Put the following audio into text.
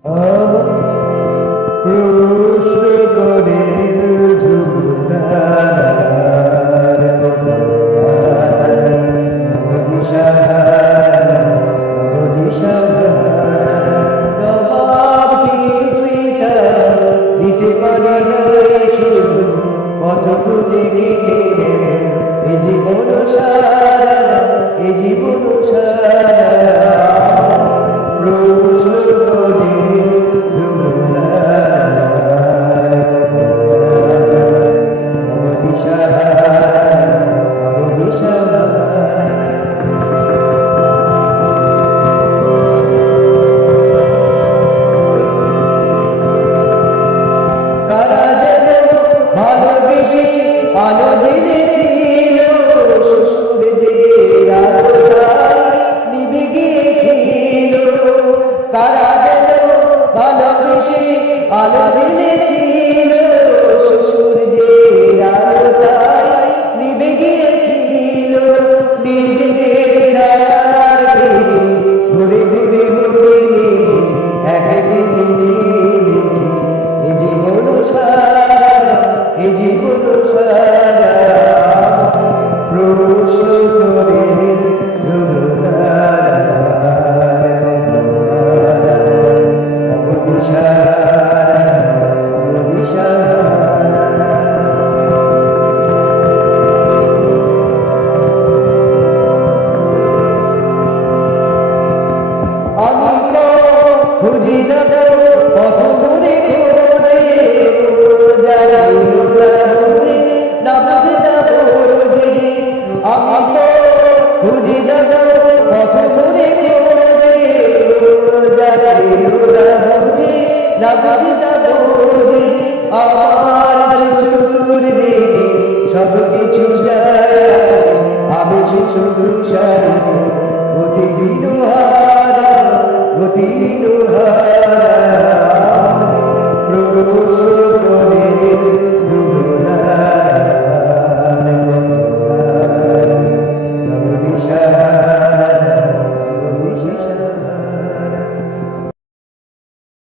প্রশ্ন করে কত খুঁজে গিয়ে এ জীবন সারা, এ জীবন সারা প্রশ্ন করে আলো জেনেছিল সূর্যের আলোয় নিভে গিয়েছিল, তারা যেন ভালোবেসে আলো জেনেছিল সূর্যের আলোয় নিভে গিয়েছিল। নিজেদের ছায়ার পেয়েছি ঘুরে ঘুরে ঘুরেছি এক পেয়েছি এ জীবন সারা, এ জীবন সারা প্রশ্ন করে আমি তো খুঁজি না কত দূরে খোঁজে যারা বুঝে না বুঝে না বোঝে। আমি তো খুঁজি না কত দূরে খোঁজে যারা বুঝে না বুঝে না বোঝে। আমার চুর দেখে সব কিছু যায়, আমি শুধু সারি প্রতিদিন হারা, প্রতিদিন হারা প্রশ্ন